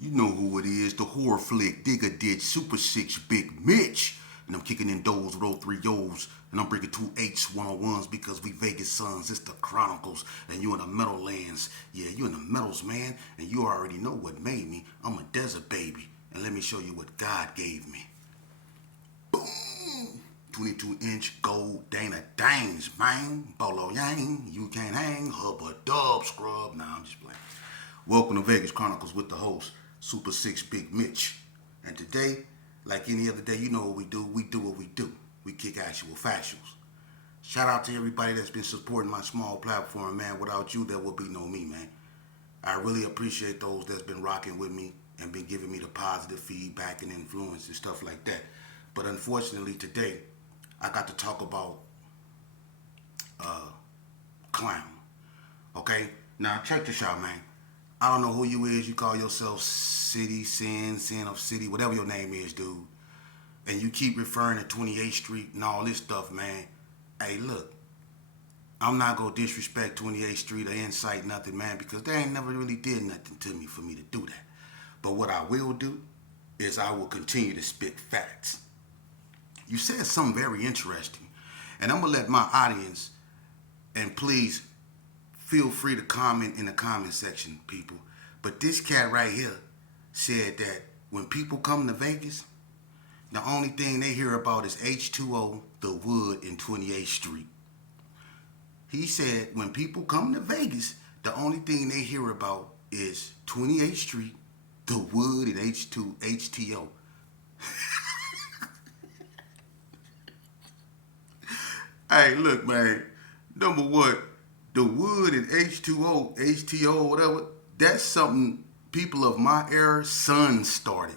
You know who it is, the horror flick, Digger Ditch, Super 6, Big Mitch. And I'm kicking in those roll 3 O's. And I'm bringing 2 H's, 101s because we Vegas sons. It's the Chronicles. And you in the Meadowlands. Yeah, you in the Meadows, man. And you already know what made me. I'm a desert baby. And let me show you what God gave me. Boom! 22-inch gold Dana Danes, man. Bolo Yang, you can't hang. Hubba dub scrub. Nah, I'm just playing. Welcome to Vegas Chronicles with the host, Super 6 Big Mitch. And today, like any other day, you know what we do. We do what we do. We kick actual factuals. Shout out to everybody that's been supporting my small platform, man. Without you, there would be no me, man. I really appreciate those that's been rocking with me and been giving me the positive feedback and influence and stuff like that. But unfortunately, today, I got to talk about clown. Okay? Now, check this out, man. I don't know who you is. You call yourself City, Sin of City, whatever your name is, dude. And you keep referring to 28th Street and all this stuff, man. Hey, look. I'm not going to disrespect 28th Street or Insight, nothing, man, because they ain't never really did nothing to me for me to do that. But what I will do is I will continue to spit facts. You said something very interesting. And I'm going to let my audience, and please feel free to comment in the comment section, people. But this cat right here said that when people come to Vegas, the only thing they hear about is H2O, the wood, and 28th Street. He said when people come to Vegas, the only thing they hear about is 28th Street, the wood, and HTO. Hey, look, man. Number one, the wood and H2O, HTO, whatever, that's something people of my era, sons started.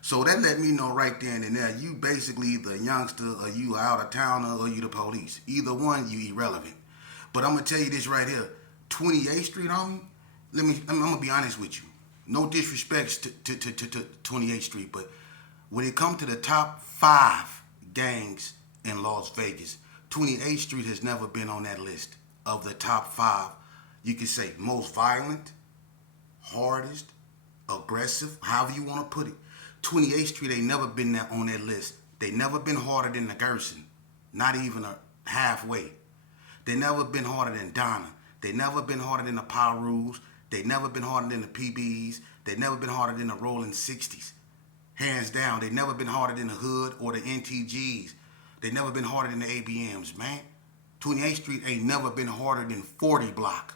So that let me know right then and there, you basically either a youngster or you out of towner or you the police. Either one, you irrelevant. But I'm gonna tell you this right here, 28th Street, homie. I'm gonna be honest with you. No disrespect to 28th Street, but when it comes to the top 5 gangs in Las Vegas, 28th Street has never been on that list of the top 5. You can say most violent, hardest, aggressive, however you want to put it. 28th Street ain't never been there on that list. They never been harder than the Gerson, not even a halfway. They never been harder than Donna. They never been harder than the Pyrus. They never been harder than the PBs. They never been harder than the Rolling 60s. Hands down, they never been harder than the Hood or the NTGs. They never been harder than the ABMs, man. 28th Street ain't never been harder than 40 Block.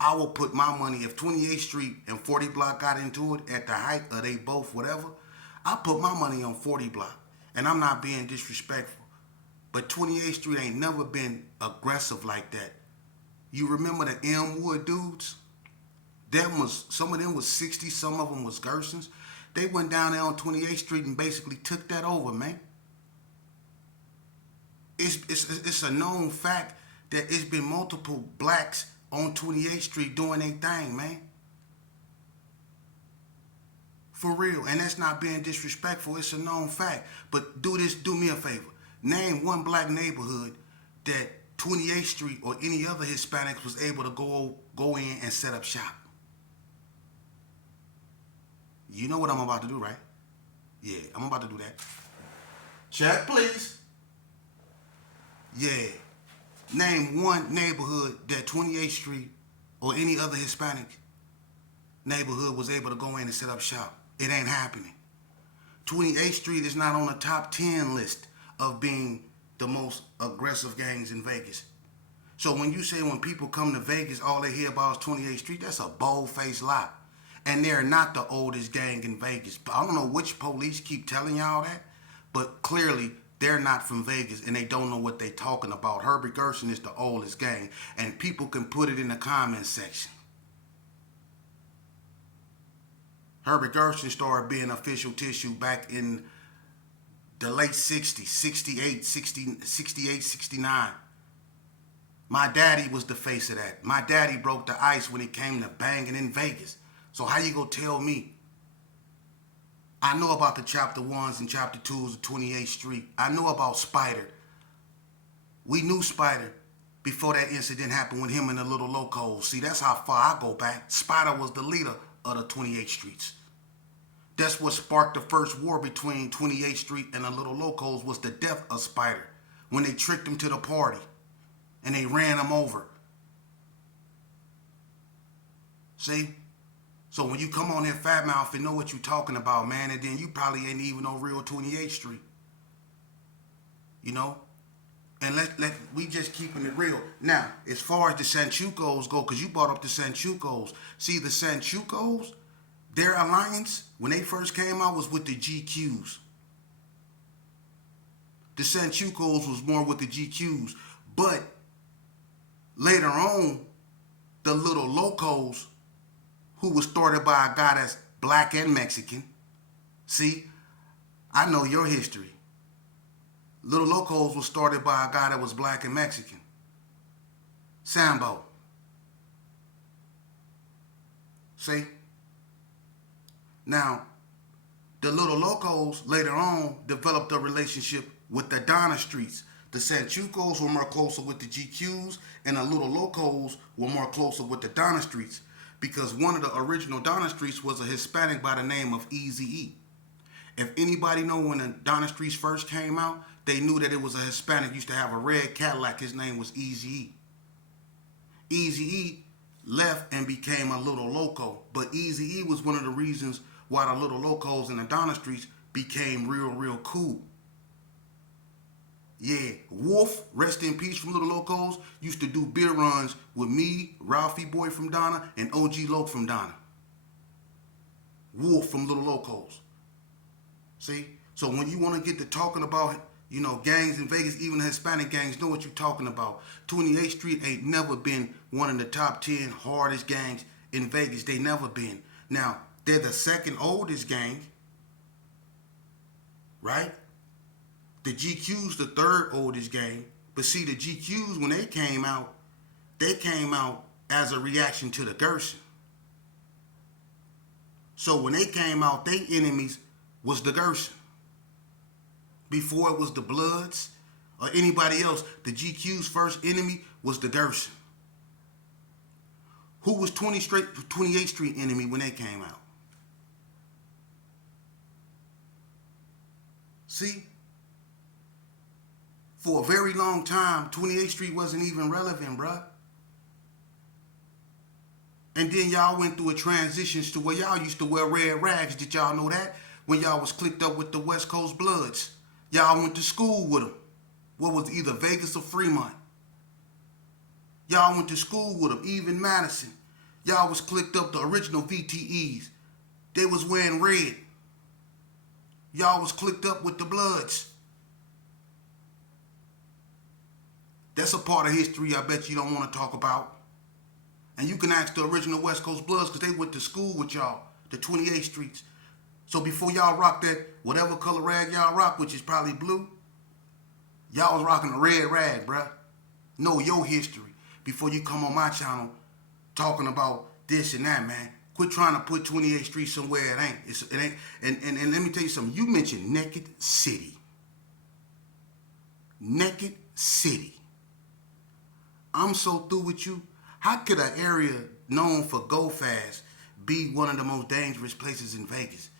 I will put my money, if 28th Street and 40 Block got into it at the height, or they both, whatever, I put my money on 40 Block. And I'm not being disrespectful. But 28th Street ain't never been aggressive like that. You remember the M Wood dudes? Some of them was 60, some of them was Gersons. They went down there on 28th Street and basically took that over, man. It's a known fact that it's been multiple blacks on 28th Street doing their thing, man. For real. And that's not being disrespectful. It's a known fact. But do me a favor. Name one black neighborhood that 28th Street or any other Hispanics was able to go in and set up shop. You know what I'm about to do, right? Yeah, I'm about to do that. Check, please. Yeah. Name one neighborhood that 28th Street or any other Hispanic neighborhood was able to go in and set up shop. It ain't happening. 28th Street is not on the top 10 list of being the most aggressive gangs in Vegas. So when you say when people come to Vegas, all they hear about is 28th Street, that's a bold-faced lie. And they're not the oldest gang in Vegas. I don't know which police keep telling y'all that, but clearly they're not from Vegas and they don't know what they're talking about. Herbie Gerson is the oldest gang, and people can put it in the comment section. Herbie Gerson started being official tissue back in the late 60s, 68, 69. My daddy was the face of that. My daddy broke the ice when it came to banging in Vegas. So how you gonna tell me? I know about the chapter 1s and chapter 2s of 28th Street. I know about Spider. We knew Spider before that incident happened with him and the Little Locos. See, that's how far I go back. Spider was the leader of the 28th Streets. That's what sparked the first war between 28th Street and the Little Locos was the death of Spider when they tricked him to the party and they ran him over. See? So when you come on here fat mouth and know what you talking about, man, and then you probably ain't even on real 28th Street. You know? And we just keeping it real. Now, as far as the Sanchucos go, because you brought up the Sanchucos. See, the Sanchucos, their alliance, when they first came out, was with the GQs. The Sanchucos was more with the GQs. But later on, the Little Locos, who was started by a guy that's black and Mexican. See, I know your history. Little Locos was started by a guy that was black and Mexican. Sambo. See? Now, the Little Locos later on developed a relationship with the Donna Streets. The Sanchucos were more closer with the GQs, and the Little Locos were more closer with the Donna Streets, because one of the original Donna Streets was a Hispanic by the name of Eazy-E. If anybody know when the Donna Streets first came out, they knew that it was a Hispanic. Used to have a red Cadillac. His name was Eazy-E. Eazy-E left and became a Little Loco. But Eazy-E was one of the reasons why the Little Locos and the Donna Streets became real cool. Yeah, Wolf, rest in peace from Little Locos, used to do beer runs with me, Ralphie Boy from Donna, and OG Loke from Donna. Wolf from Little Locos. See? So when you want to get to talking about, you know, gangs in Vegas, even the Hispanic gangs know what you're talking about. 28th Street ain't never been one of the top 10 hardest gangs in Vegas. They never been. Now, they're the second oldest gang, right? The GQ's the third oldest gang. But see, the GQ's, when they came out as a reaction to the Gerson. So when they came out, their enemies was the Gerson. Before it was the Bloods or anybody else, the GQ's first enemy was the Gerson. Who was 28th Street enemy when they came out? See? For a very long time, 28th Street wasn't even relevant, bruh. And then y'all went through a transition to where y'all used to wear red rags. Did y'all know that? When y'all was clicked up with the West Coast Bloods. Y'all went to school with them. What was either Vegas or Fremont. Y'all went to school with them, even Madison. Y'all was clicked up the original VTEs. They was wearing red. Y'all was clicked up with the Bloods. That's a part of history I bet you don't want to talk about. And you can ask the original West Coast Bloods because they went to school with y'all, the 28th Streets. So before y'all rock that whatever color rag y'all rock, which is probably blue, y'all was rocking a red rag, bruh. Know your history before you come on my channel talking about this and that, man. Quit trying to put 28th Street somewhere it ain't. It ain't. And let me tell you something. You mentioned Naked City. Naked City. I'm so through with you. How could an area known for go fast be one of the most dangerous places in Vegas?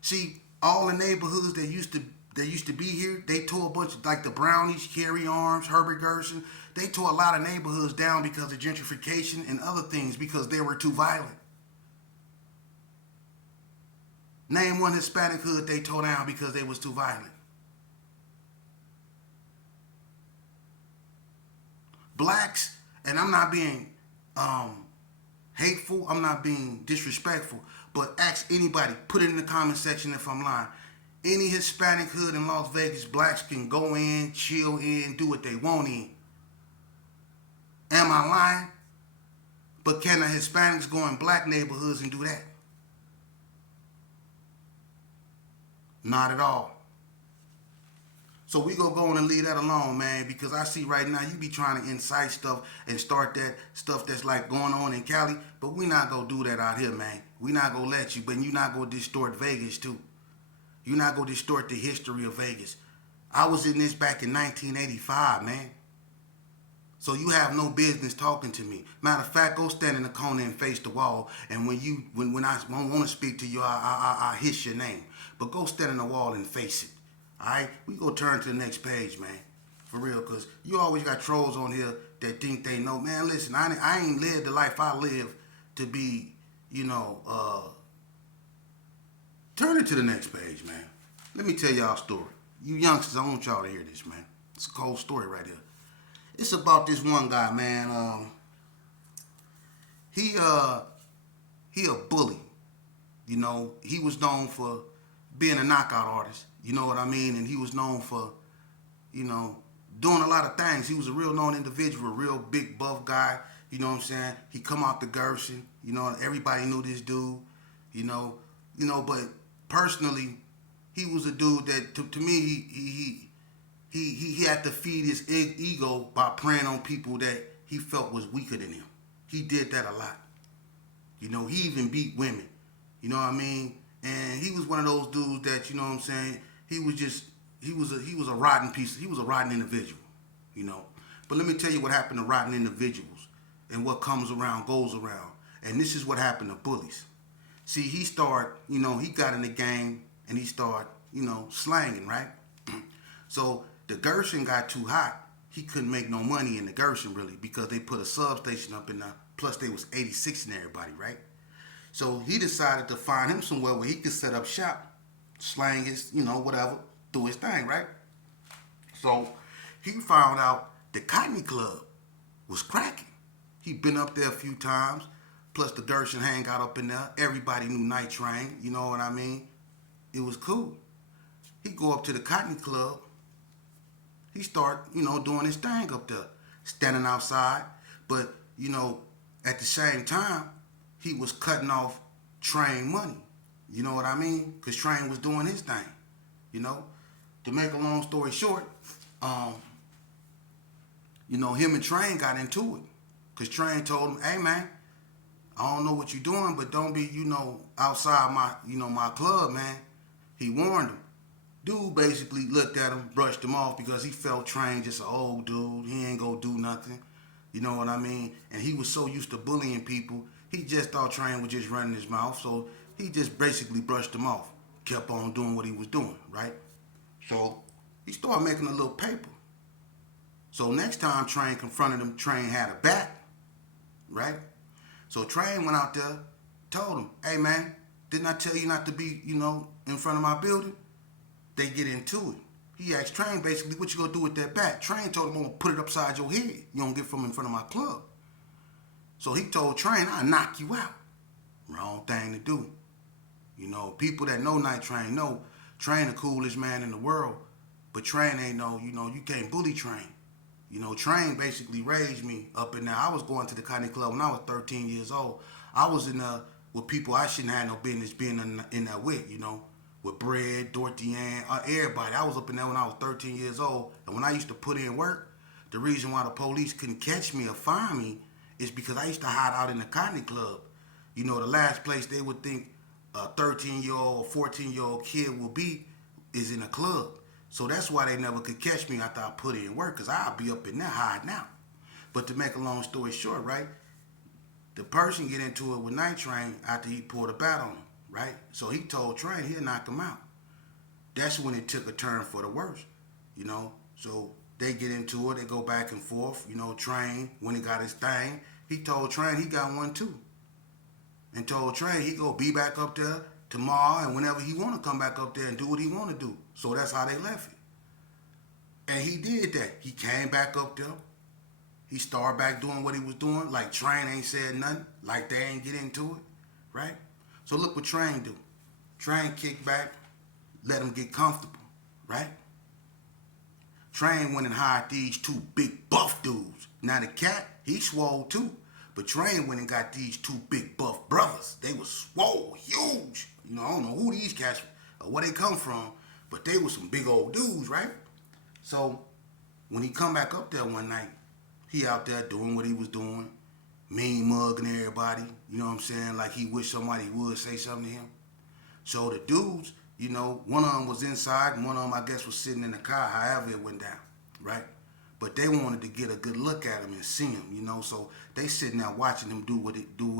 See, all the neighborhoods that used to be here, they tore a bunch of, like the Brownies, Carry Arms, Herbert Gerson. They tore a lot of neighborhoods down because of gentrification and other things because they were too violent. Name one Hispanic hood they tore down because they was too violent. Blacks, and I'm not being hateful, I'm not being disrespectful, but ask anybody, put it in the comment section if I'm lying. Any Hispanic hood in Las Vegas, blacks can go in, chill in, do what they want in. Am I lying? But can the Hispanics go in black neighborhoods and do that? Not at all. So we gonna go on and leave that alone, man, because I see right now you be trying to incite stuff and start that stuff that's like going on in Cali, but we not gonna do that out here, man. We not gonna let you, but you not gonna distort Vegas too. You not gonna distort the history of Vegas. I was in this back in 1985, man. So you have no business talking to me. Matter of fact, go stand in the corner and face the wall. And when I want to speak to you, I hiss your name. But go stand in the wall and face it. All right, we go turn to the next page, man. For real, cause you always got trolls on here that think they know. Man, listen, I ain't lived the life I live to be, you know. Turn it to the next page, man. Let me tell y'all a story. You youngsters, I want y'all to hear this, man. It's a cold story right here. It's about this one guy, man. He a bully. You know, he was known for being a knockout artist. You know what I mean? And he was known for, you know, doing a lot of things. He was a real known individual, a real big buff guy. You know what I'm saying? He come out the Gerson. You know, everybody knew this dude. You know, but personally, he was a dude that to me he had to feed his ego by preying on people that he felt was weaker than him. He did that a lot. You know, he even beat women. You know what I mean? And he was one of those dudes that, you know what I'm saying, he was a rotten piece. He was a rotten individual, you know. But let me tell you what happened to rotten individuals and what comes around goes around. And this is what happened to bullies. See, he got in the game and he started, you know, slanging, right? So the Gerson got too hot. He couldn't make no money in the Gerson really because they put a substation up in there. Plus they was 86 in everybody, right? So he decided to find him somewhere where he could set up shop, slang his, you know, whatever, do his thing, right? So he found out the Cotton Club was cracking. He'd been up there a few times. Plus the Gerson hang got up in there. Everybody knew Night Train, you know what I mean? It was cool. He go up to the Cotton Club. He start, you know, doing his thing up there, standing outside. But, you know, at the same time, he was cutting off Train money. You know what I mean? Because Train was doing his thing, you know? To make a long story short, you know, him and Train got into it. Because Train told him, hey, man, I don't know what you're doing, but don't be, you know, outside my club, man. He warned him. Dude basically looked at him, brushed him off because he felt Train just an old dude. He ain't gonna do nothing. You know what I mean? And he was so used to bullying people, he just thought Train was just running his mouth. So he just basically brushed him off. Kept on doing what he was doing, right? So he started making a little paper. So next time Train confronted him, Train had a bat, right? So Train went out there, told him, hey man, didn't I tell you not to be, you know, in front of my building? They get into it. He asked Train basically, what you gonna do with that bat? Train told him, I'm gonna put it upside your head. You don't get from in front of my club. So he told Train, I'll knock you out. Wrong thing to do. You know, people that know Night Train know Train the coolest man in the world, but Train ain't no, you know, you can't bully Train. You know, Train basically raised me up in there. I was going to the Cotton Club when I was 13 years old. I was in there with people I shouldn't have no business being in there with, you know, with Bread, Dorothy Ann, everybody. I was up in there when I was 13 years old. And when I used to put in work, the reason why the police couldn't catch me or find me is because I used to hide out in the Cotton Club. You know, the last place they would think a 13-year-old or 14-year-old kid will be is in a club. So that's why they never could catch me after I put in work, because I'll be up in there hiding out. But to make a long story short, right, the person get into it with Night Train after he poured a bat on him, right? So he told Train he'll knock him out. That's when it took a turn for the worse, you know. So they get into it, they go back and forth, you know. Train, when he got his thing, he told Train he got one too. And told Train he go be back up there tomorrow and whenever he want to come back up there and do what he want to do. So that's how they left it. And he did that. He came back up there. He started back doing what he was doing. Like Train ain't said nothing. Like they ain't get into it. Right? So look what Train do. Train kick back. Let him get comfortable. Right? Train went and hired these two big buff dudes. Now the cat, he swole too. But Train went and got these two big buff brothers. They was swole, huge. You know, I don't know who these cats or where they come from, but they was some big old dudes, right? So when he come back up there one night, he out there doing what he was doing, mean mugging everybody, you know what I'm saying? Like he wish somebody would say something to him. So the dudes, one of them was inside and one of them, I guess, was sitting in the car, however it went down, right? but they wanted to get a good look at him and see him, you know. So they sitting there watching him do what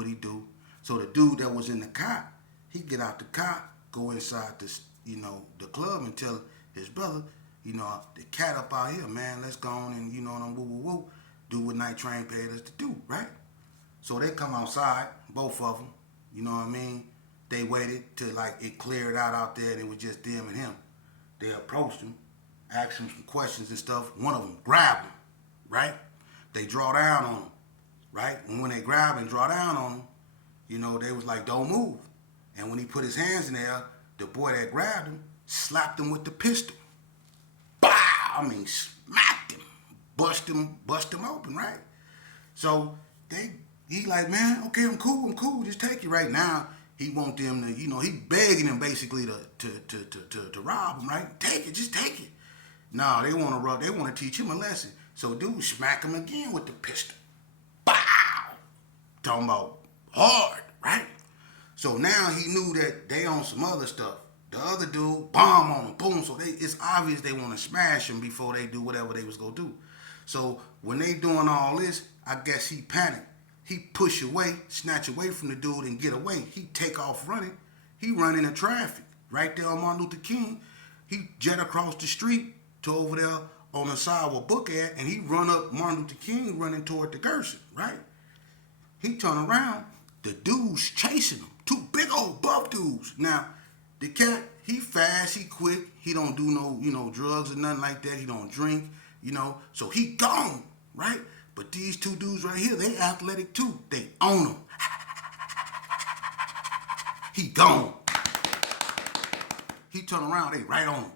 he do. So the dude that was in the car, he get out the car, go inside this, you know, the club and tell his brother, you know, the cat up out here, man, let's go on and, you know, woo woo woo, do what Night Train paid us to do, right? So they come outside, both of them, you know what I mean? They waited till like it cleared out there and it was just them and him. They approached him, asked him some questions and stuff. One of them grabbed him, right? They draw down on him, right? And when they grab and draw down on him, you know, they was like, don't move. And when he put his hands in there, the boy that grabbed him slapped him with the pistol. Bow! I mean, smacked him, bust him open, right? So he like, man, okay, I'm cool, just take it right now. He want them to, you know, he begging them basically to rob him, right? Take it, just take it. Nah, they want to teach him a lesson. So dude smack him again with the pistol. Bow! Talking about hard, right? So now he knew that they on some other stuff. The other dude, bomb on him, boom. So it's obvious they want to smash him before they do whatever they was gonna do. So when they doing all this, I guess he panicked. He push away, snatch away from the dude and get away. He take off running. He run into traffic right there on Martin Luther King. He jet across the street to over there on the side where Book at, and he run up Martin Luther King running toward the Gerson, right? He turn around, the dude's chasing him. Two big old buff dudes. Now, the cat, he fast, he quick, he don't do no, you know, drugs or nothing like that. He don't drink, you know, so he gone, right? But these two dudes right here, they athletic too. They own him. He gone. He turn around, they right on him.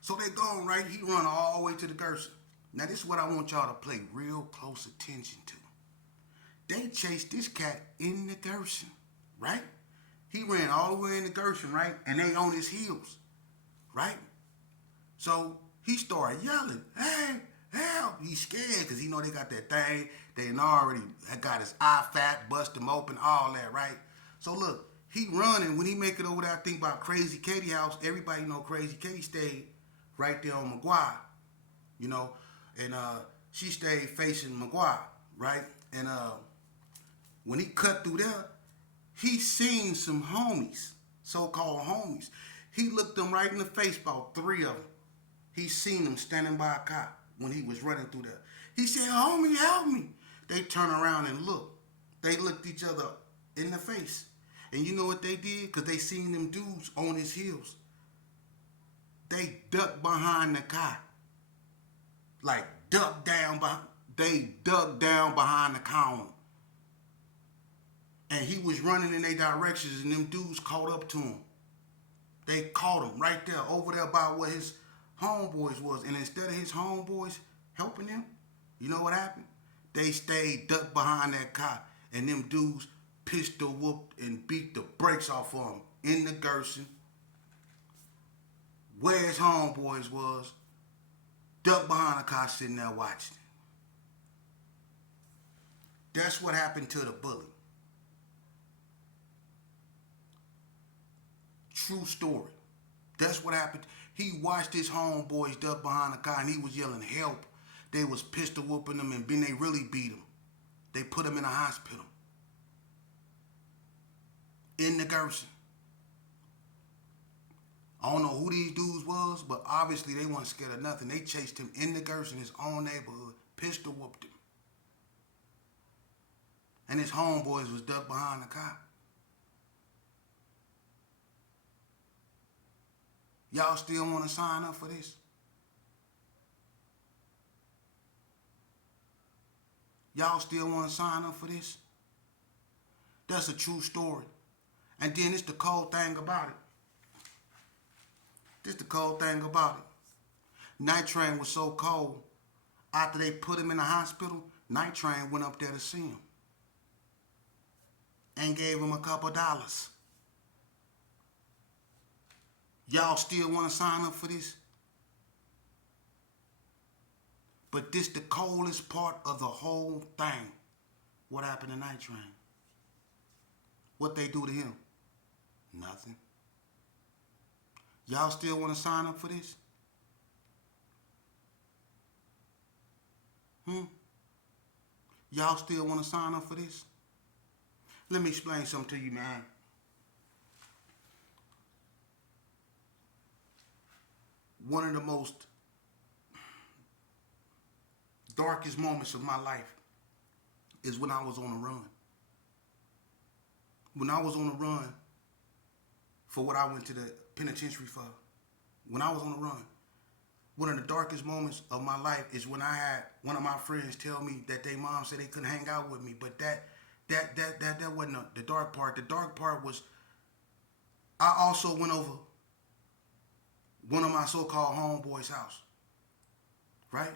So they gone, right? He run all the way to the Gerson. Now this is what I want y'all to pay real close attention to. They chased this cat in the Gerson, right? He ran all the way in the Gerson, right? And they on his heels, right? So he started yelling, hey, help. He's scared because he know they got that thing. They already got his eye fat, bust him open, all that, right? So look, he running. When he make it over there, I think about Crazy Katie house. Everybody know Crazy Katie stayed right there on McGuire, you know, and she stayed facing McGuire, right? And when he cut through there, he seen some homies, so-called homies. He looked them right in the face, about three of them. He seen them standing by a cop when he was running through there. He said, homie, help me. They turned around and looked. They looked each other in the face. And you know what they did? Because they seen them dudes on his heels. They ducked behind the car. Like, they ducked down behind the car. And he was running in their directions, and them dudes caught up to him. They caught him right there, over there by where his homeboys was. And instead of his homeboys helping him, you know what happened? They stayed ducked behind that car, and them dudes pistol whooped and beat the brakes off of him in the Gerson, where his homeboys was, ducked behind the car sitting there watching it. That's what happened to the bully. True story. That's what happened. He watched his homeboys duck behind the car and he was yelling help. They was pistol whooping him and then they really beat him. They put him in a hospital. In the Gerson. I don't know who these dudes was, but obviously they weren't scared of nothing. They chased him in the Gerson, his own neighborhood, pistol whooped him. And his homeboys was ducked behind the car. Y'all still want to sign up for this? Y'all still want to sign up for this? That's a true story. And then it's the cold thing about it. This the cold thing about it. Night Train was so cold, after they put him in the hospital, Night Train went up there to see him. And gave him a couple dollars. Y'all still want to sign up for this? But this the coldest part of the whole thing. What happened to Night Train? What they do to him? Nothing. Y'all still want to sign up for this? Y'all still want to sign up for this? Let me explain something to you, man. One of the most darkest moments of my life is when I was on the run. When I was on the run for what I went to the penitentiary for. When I was on the run, one of the darkest moments of my life is when I had one of my friends tell me that their mom said they couldn't hang out with me. But that wasn't the dark part. The dark part was I also went over one of my so-called homeboys' house. Right?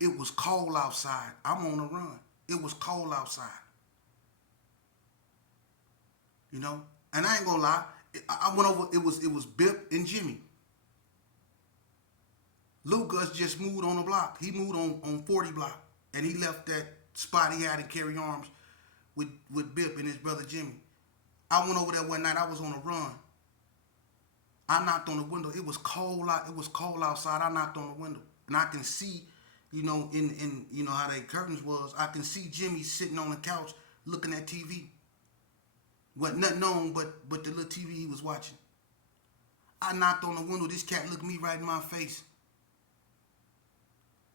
It was cold outside. I'm on the run. It was cold outside. You know? And I ain't gonna lie. I went over, it was Bip and Jimmy. Lil Gus just moved on the block. He moved on 40 block. And he left that spot he had in Carry Arms with Bip and his brother Jimmy. I went over there one night. I was on a run. I knocked on the window. It was cold out. It was cold outside. I knocked on the window. And I can see, in you know how they curtains was, I can see Jimmy sitting on the couch looking at TV. Wasn't nothing on but the little TV he was watching. I knocked on the window. This cat looked me right in my face.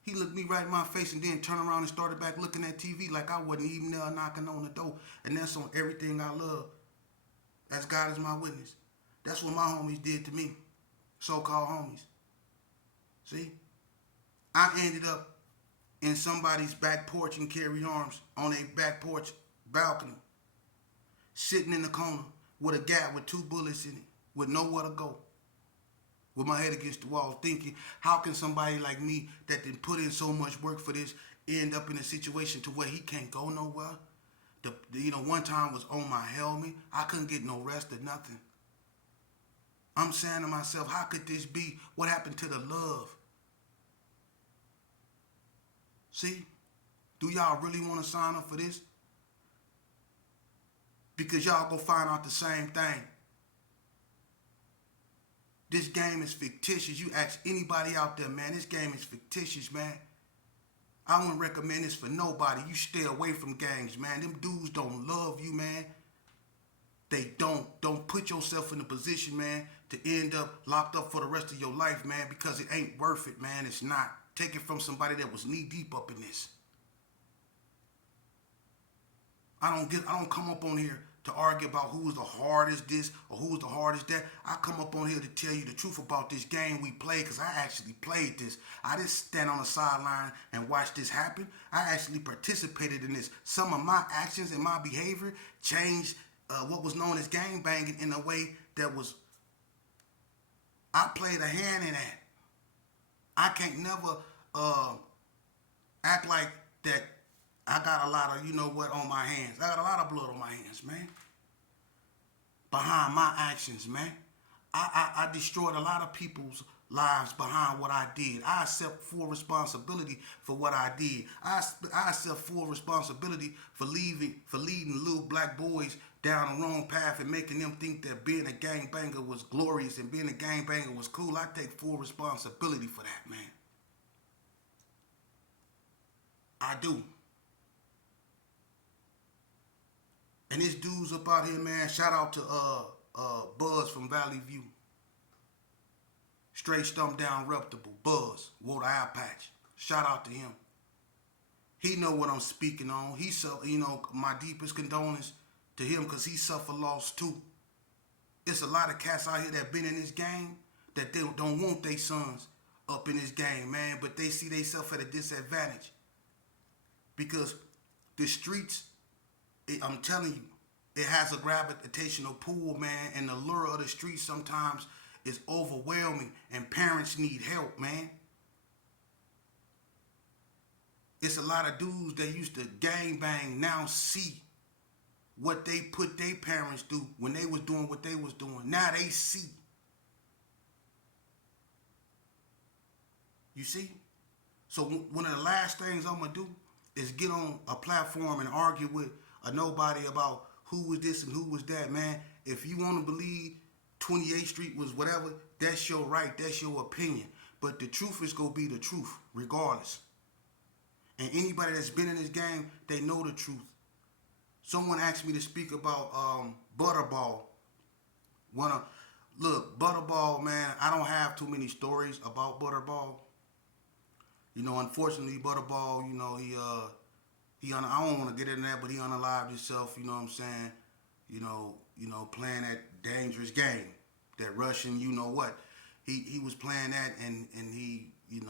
He looked me right in my face and then turned around and started back looking at TV like I wasn't even there knocking on the door. And that's on everything I love. As God is my witness. That's what my homies did to me. So-called homies. See? I ended up in somebody's back porch in Carry Arms on a back porch balcony. Sitting in the corner with a gap with 2 bullets in it. With nowhere to go. With my head against the wall thinking, how can somebody like me that didn't put in so much work for this end up in a situation to where he can't go nowhere? One time was on my helmet. I couldn't get no rest or nothing. I'm saying to myself, how could this be? What happened to the love? See? Do y'all really want to sign up for this? Because y'all gonna find out the same thing. This game is fictitious. You ask anybody out there, man, this game is fictitious, man. I wouldn't recommend this for nobody. You stay away from gangs, man. Them dudes don't love you, man. They don't. Don't put yourself in a position, man, to end up locked up for the rest of your life, man, because it ain't worth it, man. It's not. Take it from somebody that was knee deep up in this. I don't come up on here to argue about who was the hardest this or who was the hardest that. I come up on here to tell you the truth about this game we played because I actually played this. I didn't stand on the sideline and watch this happen. I actually participated in this. Some of my actions and my behavior changed what was known as gang banging in a way that was, I played a hand in that. I can't never act like that I got a lot of, on my hands. I got a lot of blood on my hands, man. Behind my actions, man. I destroyed a lot of people's lives behind what I did. I accept full responsibility for what I did. I accept full responsibility for leading little black boys down the wrong path and making them think that being a gangbanger was glorious and being a gangbanger was cool. I take full responsibility for that, man. I do. And this dude's up out here, man. Shout out to Buzz from Valley View. Straight stump down reputable. Buzz, wore the eye patch. Shout out to him. He know what I'm speaking on. He my deepest condolence to him because he suffered loss too. It's a lot of cats out here that been in this game that they don't want their sons up in this game, man. But they see themselves at a disadvantage. Because the streets, I'm telling you, it has a gravitational pull, man, and the lure of the streets sometimes is overwhelming, and parents need help, man. It's a lot of dudes that used to gang bang now see what they put their parents through when they was doing what they was doing. Now they see. You see? So one of the last things I'm going to do is get on a platform and argue with a nobody about who was this and who was that, man. If you want to believe 28th Street was whatever, that's your right, that's your opinion. But the truth is going to be the truth, regardless. And anybody that's been in this game, they know the truth. Someone asked me to speak about Butterball. Wanna look, Butterball, man, I don't have too many stories about Butterball. Unfortunately, Butterball, I don't want to get into that, but he unalived himself. You know what I'm saying? Playing that dangerous game, that Russian. You know what? He was playing that, and he, it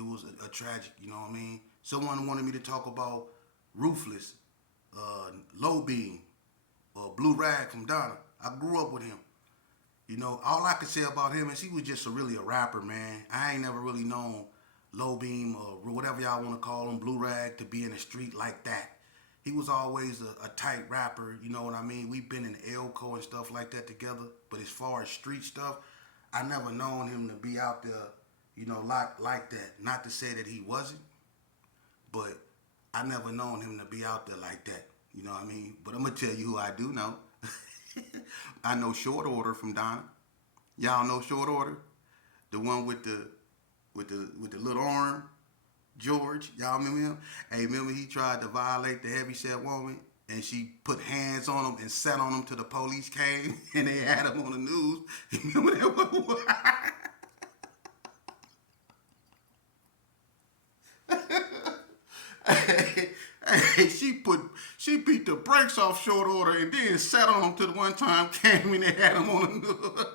was a tragic. You know what I mean? Someone wanted me to talk about Ruthless, Low Beam, Blue Rag from Donna. I grew up with him. All I could say about him is he was just really a rapper, man. I ain't never really known Low Beam or whatever y'all want to call him, Blue Rag, to be in the street like that. He was always a tight rapper, you know what I mean? We've been in Elco and stuff like that together, but as far as street stuff, I never known him to be out there, like that. Not to say that he wasn't, but I never known him to be out there like that. You know what I mean? But I'm gonna tell you who I do know. I know Short Order from Donna. Y'all know Short Order, the one with the little arm, George. Y'all remember him? Hey, remember he tried to violate the heavyset woman, and she put hands on him and sat on him till the police came, and they had him on the news. You remember that? Hey, she beat the brakes off Short Order and then sat on him till the one time came and they had him on the news.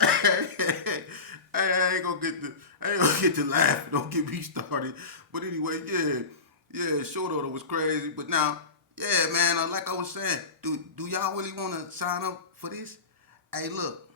Hey, I ain't gonna get to laughing. Don't get me started. But anyway, yeah, Short Order was crazy. But now, yeah, man, like I was saying, do y'all really want to sign up for this? Hey, look,